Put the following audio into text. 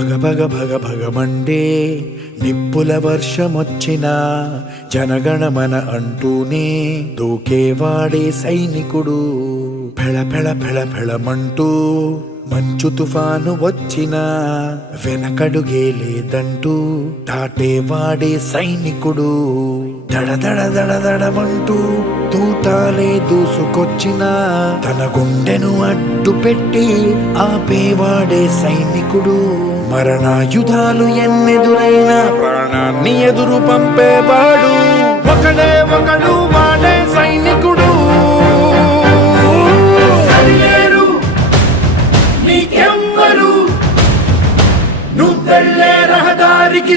భగ భగ భగ భగమండే నిప్పుల వర్షమొచ్చినా జనగణమన అంటూనే దూకేవాడే సైనికుడు. ఫెళ ఫెళ ఫెళ ఫెళమంటూ మంచు తుఫాను వచ్చినా వెనకడుగే లేదంటూ దాటేవాడే సైనికుడు. దడ దడ దడ దడమంటూ తూటాలే దూసుకొచ్చినా తన గుండెను అడ్డు పెట్టి ఆపేవాడే సైనికుడు. మరణాయుధాలు ఎన్నెదురైనా ప్రాణాన్ని ఎదురు పంపేవాడు ఒకడే ఒకడు, వాడే సైనికుడు. సరిలేరు నీకెవ్వరు, నువ్వెళ్ళే రహదారికి